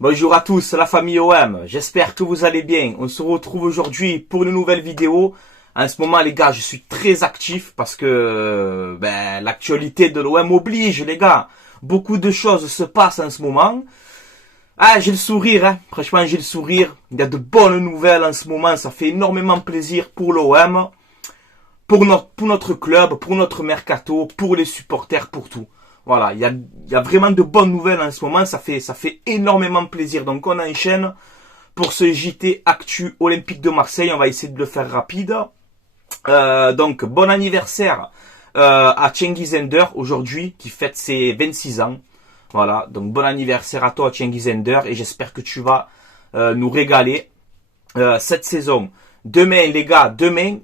Bonjour à tous, la famille OM. J'espère que vous allez bien. On se retrouve aujourd'hui pour une nouvelle vidéo. En ce moment, les gars, je suis très actif parce que l'actualité de l'OM oblige, les gars. Beaucoup de choses se passent en ce moment. Ah, j'ai le sourire, hein. Franchement, j'ai le sourire. Il y a de bonnes nouvelles en ce moment. Ça fait énormément plaisir pour l'OM, pour notre club, pour notre mercato, pour les supporters, pour tout. Voilà, il y a vraiment de bonnes nouvelles en ce moment, ça fait énormément plaisir. Donc on enchaîne pour ce JT Actu Olympique de Marseille, on va essayer de le faire rapide. Donc bon anniversaire à Cengiz Ünder aujourd'hui qui fête ses 26 ans. Voilà, donc bon anniversaire à toi Cengiz Ünder et j'espère que tu vas nous régaler cette saison. Demain, les gars,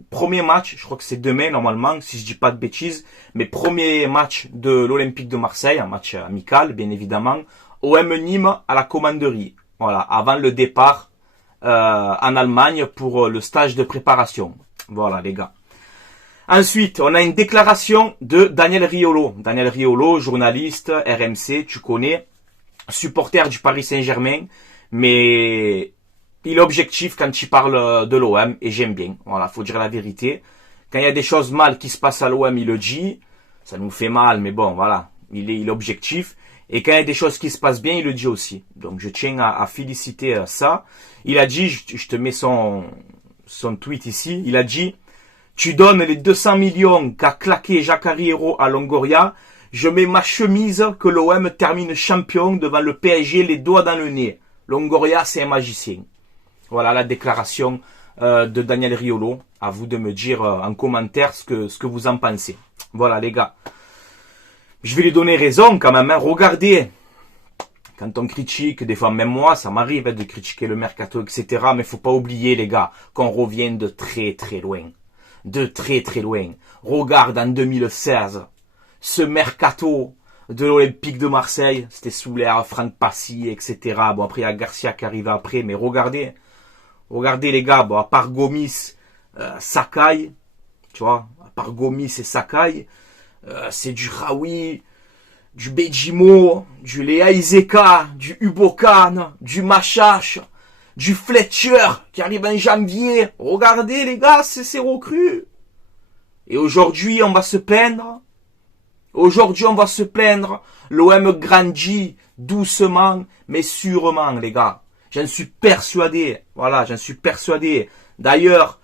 premier match, je crois que c'est demain normalement, si je dis pas de bêtises, mais premier match de l'Olympique de Marseille, un match amical, bien évidemment, OM Nîmes à la commanderie. Voilà, avant le départ en Allemagne pour le stage de préparation. Voilà, les gars. Ensuite, on a une déclaration de Daniel Riolo. Daniel Riolo, journaliste, RMC, tu connais, supporter du Paris Saint-Germain, mais il est objectif quand il parle de l'OM et j'aime bien. Voilà, faut dire la vérité. Quand il y a des choses mal qui se passent à l'OM, il le dit. Ça nous fait mal, mais bon, voilà. Il est objectif. Et quand il y a des choses qui se passent bien, il le dit aussi. Donc je tiens à féliciter ça. Il a dit, je te mets son tweet ici. Il a dit, tu donnes les 200 millions qu'a claqué Jacare Hero à Longoria. Je mets ma chemise que l'OM termine champion devant le PSG, les doigts dans le nez. Longoria, c'est un magicien. Voilà la déclaration de Daniel Riolo. À vous de me dire en commentaire ce que vous en pensez. Voilà les gars. Je vais lui donner raison quand même. Hein. Regardez, quand on critique, des fois même moi, ça m'arrive de critiquer le mercato, etc. Mais faut pas oublier les gars qu'on revient de très très loin. De très très loin. Regarde en 2016, ce mercato de l'Olympique de Marseille, c'était sous l'ère Franck Passy, etc. Bon après il y a Garcia qui arrive après, mais regardez les gars, bon, à part Gomis, Sakai, tu vois, à part Gomis et Sakai, c'est du Raoui, du Bejimo, du Léa Izeka, du Ubokan, du Machache, du Fletcher qui arrive en janvier. Regardez les gars, c'est recrues. Et aujourd'hui, on va se plaindre. L'OM grandit doucement, mais sûrement, les gars. J'en suis persuadé. Voilà, j'en suis persuadé. D'ailleurs,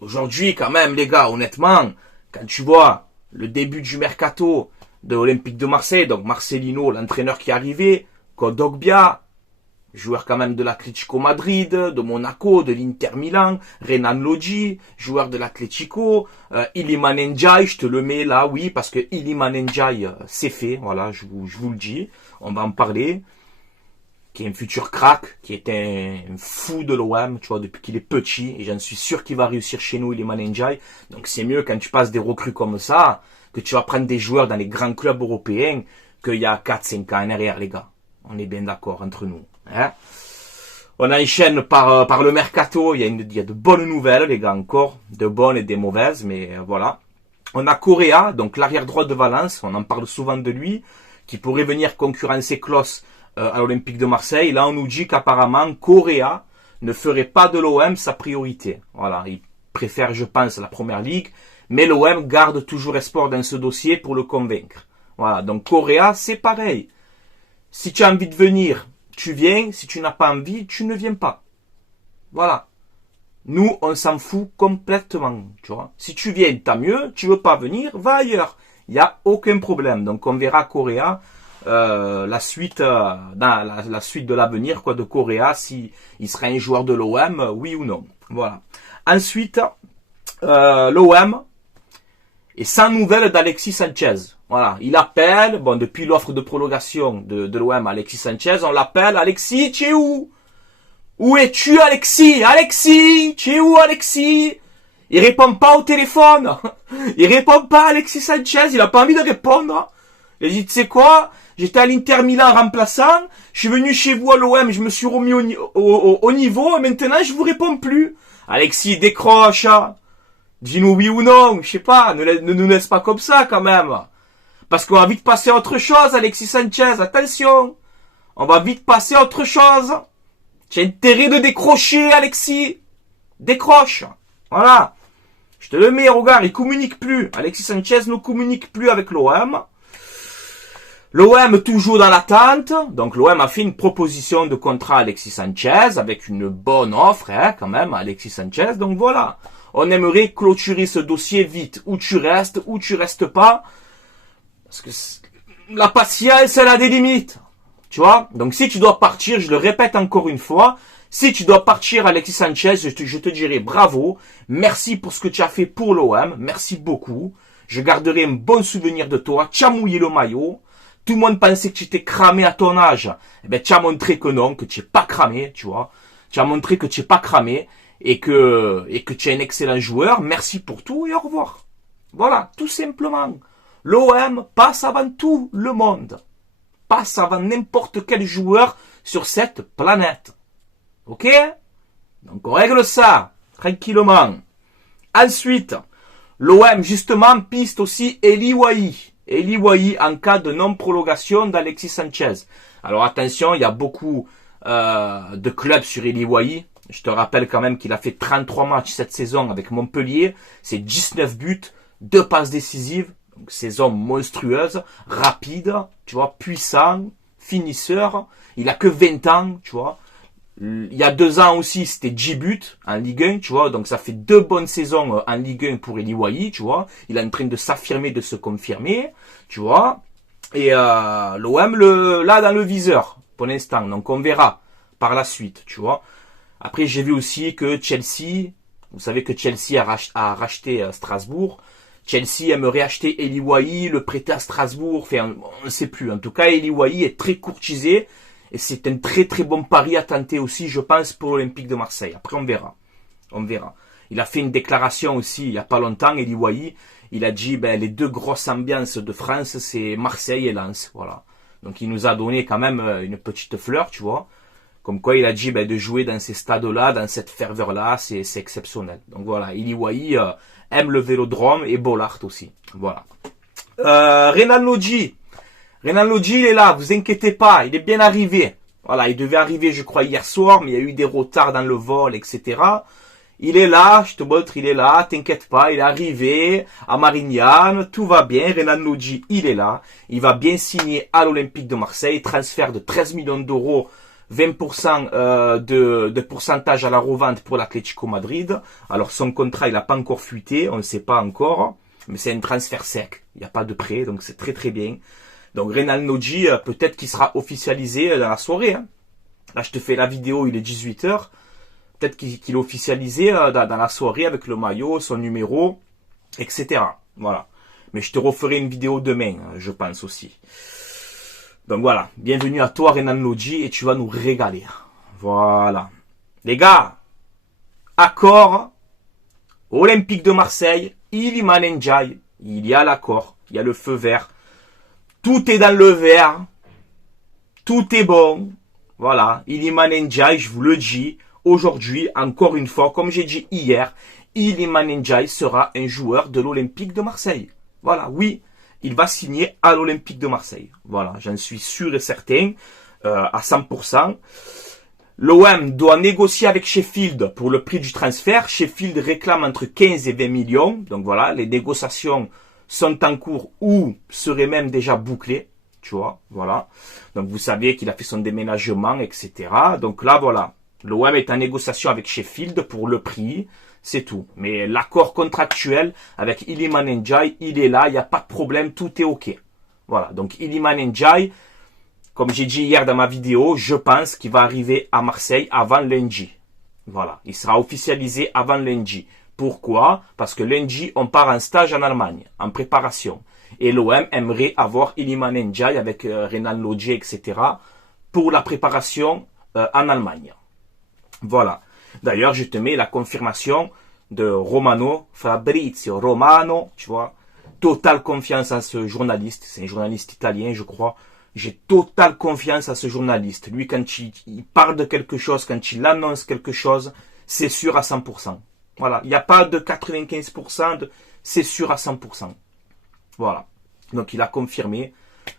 aujourd'hui, quand même, les gars, honnêtement, quand tu vois le début du mercato de l'Olympique de Marseille, donc Marcelino, l'entraîneur qui est arrivé, Kondogbia, joueur quand même de l'Atlético Madrid, de Monaco, de l'Inter Milan, Renan Lodji, joueur de l'Atlético, Iliman Ndiaye, je te le mets là, oui, parce que Iliman Ndiaye, c'est fait, voilà, je vous le dis, on va en parler, qui est un futur crack, qui est un fou de l'OM, tu vois, depuis qu'il est petit, et j'en suis sûr qu'il va réussir chez nous, Iliman Ndiaye, donc c'est mieux quand tu passes des recrues comme ça, que tu vas prendre des joueurs dans les grands clubs européens, qu'il y a 4-5 ans en arrière, les gars. On est bien d'accord entre nous. Hein? On enchaîne par le mercato. Il y a de bonnes nouvelles, les gars, encore. De bonnes et des mauvaises, mais voilà. On a Correa, donc l'arrière droit de Valence. On en parle souvent de lui, qui pourrait venir concurrencer Klose à l'Olympique de Marseille. Là, on nous dit qu'apparemment, Correa ne ferait pas de l'OM sa priorité. Voilà, il préfère, je pense, la Première Ligue. Mais l'OM garde toujours espoir dans ce dossier pour le convaincre. Voilà, donc Correa, c'est pareil. Si tu as envie de venir, tu viens. Si tu n'as pas envie, tu ne viens pas. Voilà. Nous, on s'en fout complètement. Tu vois. Si tu viens, tant mieux. Tu veux pas venir, va ailleurs. Il n'y a aucun problème. Donc, on verra Correa, la suite de l'avenir, quoi, de Correa, si il sera un joueur de l'OM, oui ou non. Voilà. Ensuite, l'OM est sans nouvelles d'Alexis Sanchez. Voilà, il appelle, bon, depuis l'offre de prolongation de l'OM, Alexis Sanchez, on l'appelle, Alexis, tu es où? Où es-tu, Alexis? Alexis, tu es où, Alexis? Il répond pas au téléphone. Il répond pas, Alexis Sanchez, il a pas envie de répondre. Il dit, tu sais quoi? J'étais à l'Inter Milan remplaçant, je suis venu chez vous à l'OM, je me suis remis au niveau, et maintenant je vous réponds plus. Alexis, décroche. Dis-nous oui ou non, je sais pas, ne nous laisse pas comme ça quand même. Parce qu'on a vite passé à autre chose, Alexis Sanchez, attention. On va vite passer à autre chose. Tu as intérêt de décrocher, Alexis. Décroche. Voilà. Je te le mets, regarde, il communique plus. Alexis Sanchez ne communique plus avec l'OM. L'OM toujours dans l'attente. Donc l'OM a fait une proposition de contrat à Alexis Sanchez avec une bonne offre, hein, quand même, à Alexis Sanchez. Donc voilà. On aimerait clôturer ce dossier vite. Ou tu restes pas. Parce que la patience, elle a des limites. Tu vois? Donc si tu dois partir, je le répète encore une fois, si tu dois partir Alexis Sanchez, je te dirai bravo, merci pour ce que tu as fait pour l'OM, merci beaucoup. Je garderai un bon souvenir de toi, tu as mouillé le maillot. Tout le monde pensait que tu étais cramé à ton âge. Eh ben, tu as montré que non, que tu n'es pas cramé, tu vois. Tu as montré que tu n'es pas cramé et que tu es un excellent joueur. Merci pour tout et au revoir. Voilà, tout simplement. L'OM passe avant tout le monde. Passe avant n'importe quel joueur sur cette planète. Ok? Donc on règle ça, tranquillement. Ensuite, l'OM justement piste aussi Eli Wahi. Eli Wahi en cas de non-prolongation d'Alexis Sanchez. Alors attention, il y a beaucoup de clubs sur Eli Wahi. Je te rappelle quand même qu'il a fait 33 matchs cette saison avec Montpellier. C'est 19 buts, 2 passes décisives. Donc, saison monstrueuse, rapide, tu vois, puissant, finisseur. Il a que 20 ans, tu vois. Il y a 2 ans aussi, c'était 10 buts en Ligue 1, tu vois. Donc, ça fait 2 bonnes saisons en Ligue 1 pour Eli Wahi, tu vois. Il est en train de s'affirmer, de se confirmer, tu vois. Et l'OM, là, dans le viseur, pour l'instant. Donc, on verra par la suite, tu vois. Après, j'ai vu aussi que Chelsea, vous savez que Chelsea a racheté Strasbourg. Chelsea aimerait acheter Eli Wahi, le prêter à Strasbourg. Enfin, on ne sait plus. En tout cas, Eli Wahi est très courtisé. Et c'est un très très bon pari à tenter aussi, je pense, pour l'Olympique de Marseille. Après, on verra. On verra. Il a fait une déclaration aussi, il n'y a pas longtemps, Eli Wahi. Il a dit, les 2 grosses ambiances de France, c'est Marseille et Lens. Voilà. Donc, il nous a donné quand même une petite fleur, tu vois. Comme quoi, il a dit, de jouer dans ces stades-là, dans cette ferveur-là, c'est exceptionnel. Donc voilà, Eli Wahi aime le Vélodrome et Bollard aussi. Voilà. Renan Lodji. Renan Lodji, il est là, vous inquiétez pas, il est bien arrivé. Voilà, il devait arriver, je crois, hier soir, mais il y a eu des retards dans le vol, etc. Il est là, je te montre, il est là, t'inquiète pas, il est arrivé à Marignane, tout va bien, Renan Lodji, il est là. Il va bien signer à l'Olympique de Marseille, transfert de 13 millions d'euros, 20% de pourcentage à la revente pour l'Atlético Madrid. Alors son contrat, il n'a pas encore fuité, on ne sait pas encore, mais c'est un transfert sec, il n'y a pas de prêt, donc c'est très très bien. Donc Renan Lodji, peut-être qu'il sera officialisé dans la soirée. Hein. Là, je te fais la vidéo, il est 18h. Peut-être qu'il est officialisé dans la soirée avec le maillot, son numéro, etc. Voilà. Mais je te referai une vidéo demain, je pense aussi. Donc voilà, bienvenue à toi Renan Lodji et tu vas nous régaler. Voilà. Les gars, accord, Olympique de Marseille, Iliman Ndiaye, il y a l'accord, il y a le feu vert. Tout est dans le vert, tout est bon. Voilà, Iliman Ndiaye, je vous le dis, aujourd'hui, encore une fois, comme j'ai dit hier, Iliman Ndiaye sera un joueur de l'Olympique de Marseille. Voilà, oui. Il va signer à l'Olympique de Marseille. Voilà, j'en suis sûr et certain, à 100%. L'OM doit négocier avec Sheffield pour le prix du transfert. Sheffield réclame entre 15 et 20 millions. Donc voilà, les négociations sont en cours ou seraient même déjà bouclées. Tu vois, voilà. Donc vous savez qu'il a fait son déménagement, etc. Donc là, voilà. L'OM est en négociation avec Sheffield pour le prix. C'est tout. Mais l'accord contractuel avec Iliman Ndiaye, il est là, il n'y a pas de problème, tout est OK. Voilà, donc Iliman Ndiaye, comme j'ai dit hier dans ma vidéo, je pense qu'il va arriver à Marseille avant lundi. Voilà, il sera officialisé avant lundi. Pourquoi? Parce que lundi, on part en stage en Allemagne, en préparation. Et l'OM aimerait avoir Iliman Ndiaye avec Renan Lodji, etc. pour la préparation en Allemagne. Voilà. D'ailleurs, je te mets la confirmation de Romano, Fabrizio Romano, tu vois. Totale confiance à ce journaliste. C'est un journaliste italien, je crois. J'ai totale confiance à ce journaliste. Lui, quand il parle de quelque chose, quand il annonce quelque chose, c'est sûr à 100%. Voilà. Il n'y a pas de 95%, c'est sûr à 100%. Voilà. Donc, il a confirmé.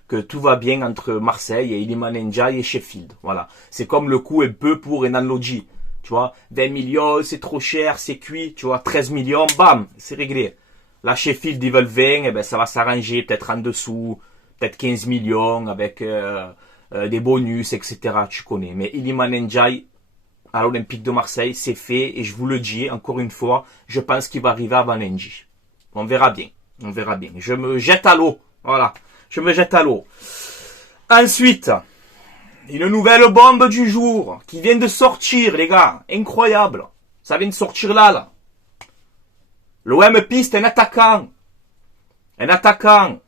que tout va bien entre Marseille et Iliman Ndiaye et Sheffield. Voilà. C'est comme le coup un peu pour Renan Lodji. Tu vois, 20 millions, c'est trop cher, c'est cuit. Tu vois, 13 millions, bam, c'est réglé. Là, Sheffield, ils veulent 20, eh ben, ça va s'arranger peut-être en dessous, peut-être 15 millions avec des bonus, etc. Tu connais. Mais Iliman Ndiaye, à l'Olympique de Marseille, c'est fait. Et je vous le dis, encore une fois, je pense qu'il va arriver avant Ndji. On verra bien. On verra bien. Je me jette à l'eau. Voilà. Je me jette à l'eau. Ensuite, une nouvelle bombe du jour qui vient de sortir, les gars. Incroyable. Ça vient de sortir là. L'OM piste un attaquant. Un attaquant.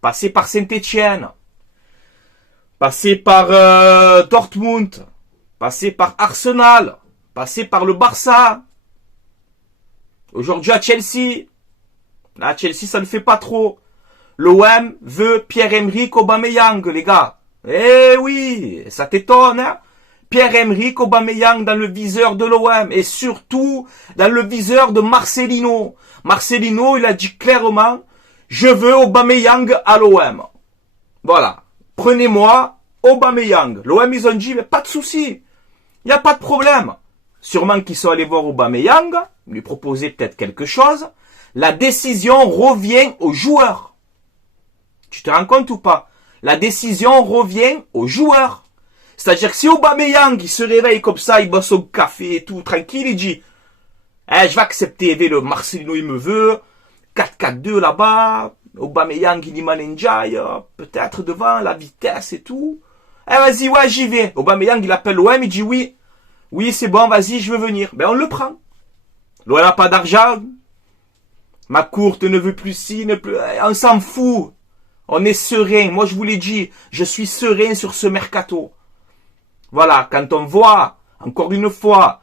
Passé par Saint-Etienne. Passé par Dortmund. Passé par Arsenal. Passé par le Barça. Aujourd'hui à Chelsea. Là, à Chelsea, ça ne fait pas trop. L'OM veut Pierre-Emerick Aubameyang, les gars. Eh oui, ça t'étonne, hein? Pierre-Emerick Aubameyang dans le viseur de l'OM et surtout dans le viseur de Marcelino. Marcelino, il a dit clairement, je veux Aubameyang à l'OM. Voilà. Prenez-moi Aubameyang. L'OM, ils ont dit, mais pas de souci. Il n'y a pas de problème. Sûrement qu'ils sont allés voir Aubameyang, lui proposer peut-être quelque chose. La décision revient aux joueurs. Tu te rends compte ou pas? La décision revient aux joueurs. C'est-à-dire que si Aubameyang, il se réveille comme ça, il boit son café et tout, tranquille, il dit je vais accepter, le Marcelino, il me veut, 4-4-2 là-bas, Aubameyang, Iliman Ndiaye, peut-être devant, la vitesse et tout. Vas-y, ouais, j'y vais. Aubameyang, il appelle l'OM, il dit oui. Oui, c'est bon, vas-y, je veux venir. Ben, on le prend. L'OM n'a pas d'argent. Ma courte ne veut plus ci, ne plus... On s'en fout. On est serein. Moi, je vous l'ai dit, je suis serein sur ce mercato. Voilà, quand on voit, encore une fois,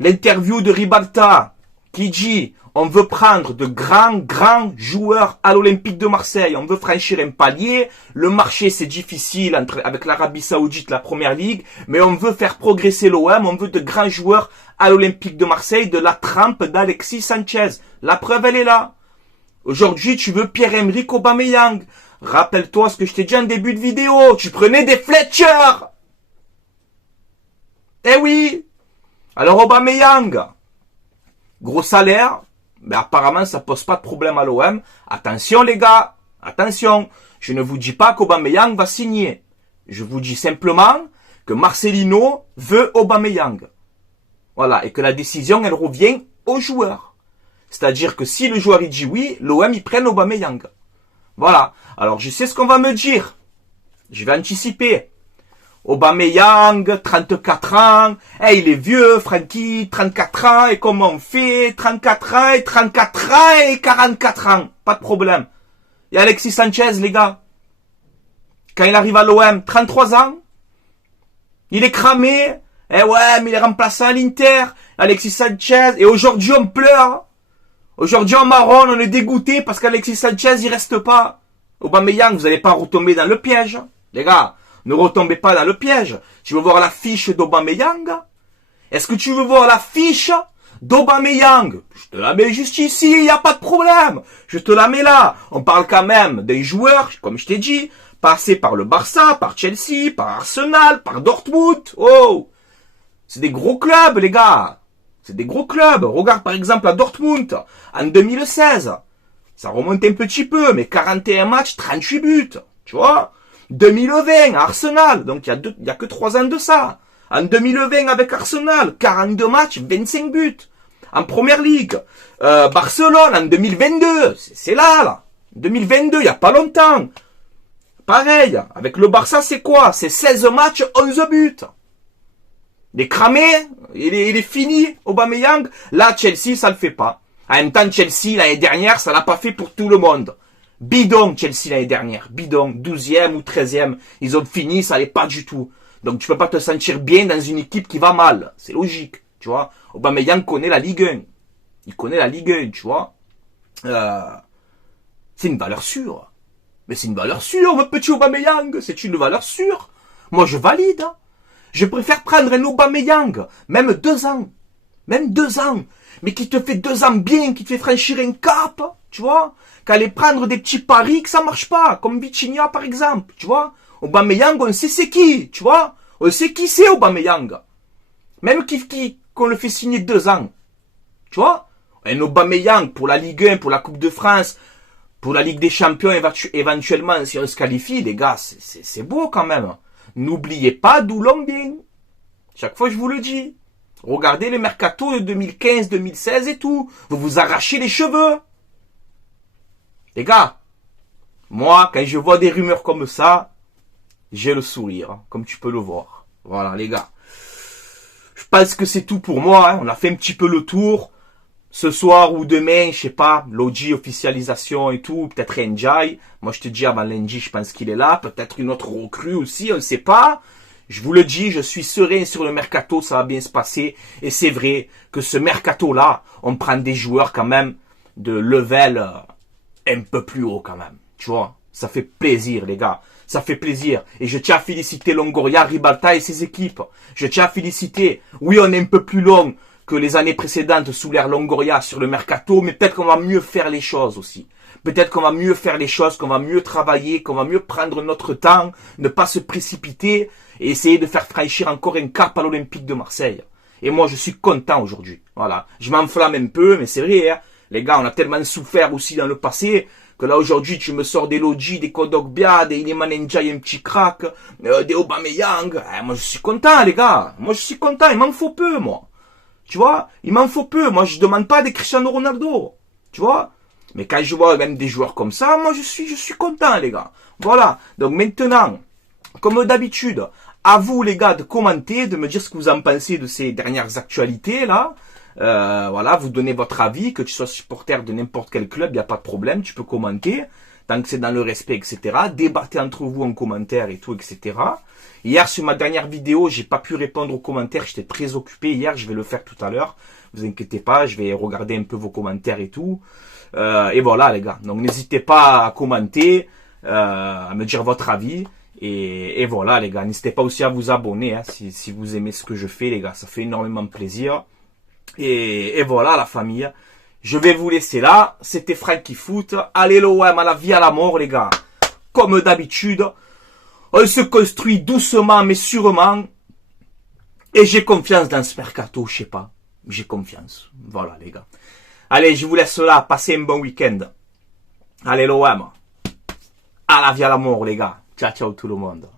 l'interview de Ribalta qui dit on veut prendre de grands joueurs à l'Olympique de Marseille, on veut franchir un palier, le marché c'est difficile avec l'Arabie Saoudite, la Première Ligue, mais on veut faire progresser l'OM, on veut de grands joueurs à l'Olympique de Marseille, de la trempe d'Alexis Sanchez. La preuve elle est là. Aujourd'hui tu veux Pierre-Emerick Aubameyang. Rappelle-toi ce que je t'ai dit en début de vidéo, tu prenais des Fletcher. Eh oui. Alors Aubameyang, gros salaire, mais apparemment ça pose pas de problème à l'OM. Attention les gars, attention, je ne vous dis pas qu'Aubameyang va signer. Je vous dis simplement que Marcelino veut Aubameyang. Voilà, et que la décision elle revient au joueur. C'est-à-dire que si le joueur il dit oui, l'OM il prenne Aubameyang. Voilà, alors je sais ce qu'on va me dire. Je vais anticiper. Aubameyang, 34 ans, il est vieux, Francky, 34 ans, et comment on fait? 34 ans, et 34 ans, et 44 ans. Pas de problème. Et Alexis Sanchez, les gars. Quand il arrive à l'OM, 33 ans. Il est cramé. Ouais, mais il est remplaçant à l'Inter. Alexis Sanchez. Et aujourd'hui, on pleure. Aujourd'hui, on marronne, on est dégoûté parce qu'Alexis Sanchez, il reste pas. Aubameyang, vous n'allez pas retomber dans le piège. Les gars. Ne retombez pas dans le piège. Tu veux voir la fiche d'Aubameyang? Est-ce que tu veux voir la fiche d'Aubameyang? Je te la mets juste ici, il n'y a pas de problème. Je te la mets là. On parle quand même d'un joueur, comme je t'ai dit, passé par le Barça, par Chelsea, par Arsenal, par Dortmund. Oh! C'est des gros clubs, les gars. C'est des gros clubs. Regarde par exemple à Dortmund, en 2016. Ça remonte un petit peu, mais 41 matchs, 38 buts. Tu vois? 2020 à Arsenal, donc il y a que 3 ans de ça. En 2020 avec Arsenal, 42 matchs, 25 buts. En Première Ligue, Barcelone en 2022, c'est là. 2022, il y a pas longtemps. Pareil, avec le Barça, c'est quoi? C'est 16 matchs, 11 buts. Il est cramé, il est fini, Aubameyang. Là, Chelsea, ça le fait pas. En même temps, Chelsea, l'année dernière, ça l'a pas fait pour tout le monde. Bidon, Chelsea l'année dernière. Bidon, 12e ou 13e. Ils ont fini, ça allait pas du tout. Donc tu peux pas te sentir bien dans une équipe qui va mal. C'est logique, tu vois. Aubameyang connaît la Ligue 1. Il connaît la Ligue 1, tu vois. C'est une valeur sûre. Mais c'est une valeur sûre, mon petit Aubameyang. C'est une valeur sûre. Moi, je valide. Hein. Je préfère prendre un Aubameyang. Même 2 ans. Même 2 ans. Mais qui te fait 2 ans bien, qui te fait franchir un cap. tu vois. Qu'aller prendre des petits paris que ça marche pas, comme Vitinha par exemple, tu vois. Aubameyang, on sait c'est qui, tu vois. On sait qui c'est Aubameyang. Même qu'on le fait signer 2 ans, tu vois. Un Aubameyang pour la Ligue 1, pour la Coupe de France, pour la Ligue des Champions éventuellement si on se qualifie, les gars, c'est beau quand même. N'oubliez pas d'où l'on vient. Chaque fois je vous le dis. Regardez le mercato de 2015, 2016 et tout. Vous vous arrachez les cheveux. Les gars, moi, quand je vois des rumeurs comme ça, j'ai le sourire, comme tu peux le voir. Voilà, les gars. Je pense que c'est tout pour moi. On a fait un petit peu le tour. Ce soir ou demain, je sais pas, Lodji officialisation et tout, peut-être Ndiaye. Moi, je te dis, avant lundi, je pense qu'il est là. Peut-être une autre recrue aussi, on ne sait pas. Je vous le dis, je suis serein sur le mercato, ça va bien se passer. Et c'est vrai que ce mercato-là, on prend des joueurs quand même de level un peu plus haut quand même. Tu vois, ça fait plaisir, les gars. Ça fait plaisir. Et je tiens à féliciter Longoria, Ribalta et ses équipes. Je tiens à féliciter. Oui, on est un peu plus long que les années précédentes sous l'ère Longoria sur le mercato, mais peut-être qu'on va mieux faire les choses aussi. Peut-être qu'on va mieux faire les choses, qu'on va mieux travailler, qu'on va mieux prendre notre temps, ne pas se précipiter et essayer de faire franchir encore un cap à l'Olympique de Marseille. Et moi, je suis content aujourd'hui. Voilà. Je m'enflamme un peu, mais c'est vrai, hein. Les gars, on a tellement souffert aussi dans le passé que là, aujourd'hui, tu me sors des Lodji, des Kodogbia, des Iliman Ndiaye, un petit crack, des Aubameyang. Moi, je suis content, les gars. Moi, je suis content. Il m'en faut peu, moi. Tu vois, il m'en faut peu. Moi, je demande pas des Cristiano Ronaldo. Tu vois. Mais quand je vois même des joueurs comme ça, moi, je suis content, les gars. Voilà. Donc maintenant, comme d'habitude, à vous, les gars, de commenter, de me dire ce que vous en pensez de ces dernières actualités, là. Voilà, vous donnez votre avis, que tu sois supporter de n'importe quel club, il n'y a pas de problème, tu peux commenter, tant que c'est dans le respect, etc. Débattez entre vous en commentaire et tout, etc. Hier, sur ma dernière vidéo, j'ai pas pu répondre aux commentaires, j'étais très occupé hier, je vais le faire tout à l'heure. Vous inquiétez pas, je vais regarder un peu vos commentaires et tout. Et voilà, les gars. Donc, n'hésitez pas à commenter, à me dire votre avis. Et voilà, les gars. N'hésitez pas aussi à vous abonner, hein, si vous aimez ce que je fais, les gars. Ça fait énormément plaisir. Et voilà, la famille. Je vais vous laisser là. C'était Franky Foot. Allez, l'OM à la vie, à la mort, les gars. Comme d'habitude. On se construit doucement, mais sûrement. Et j'ai confiance dans ce mercato, je sais pas. J'ai confiance. Voilà, les gars. Allez, je vous laisse là. Passez un bon week-end. Allez, l'OM. À la vie, à la mort, les gars. Ciao, ciao tout le monde.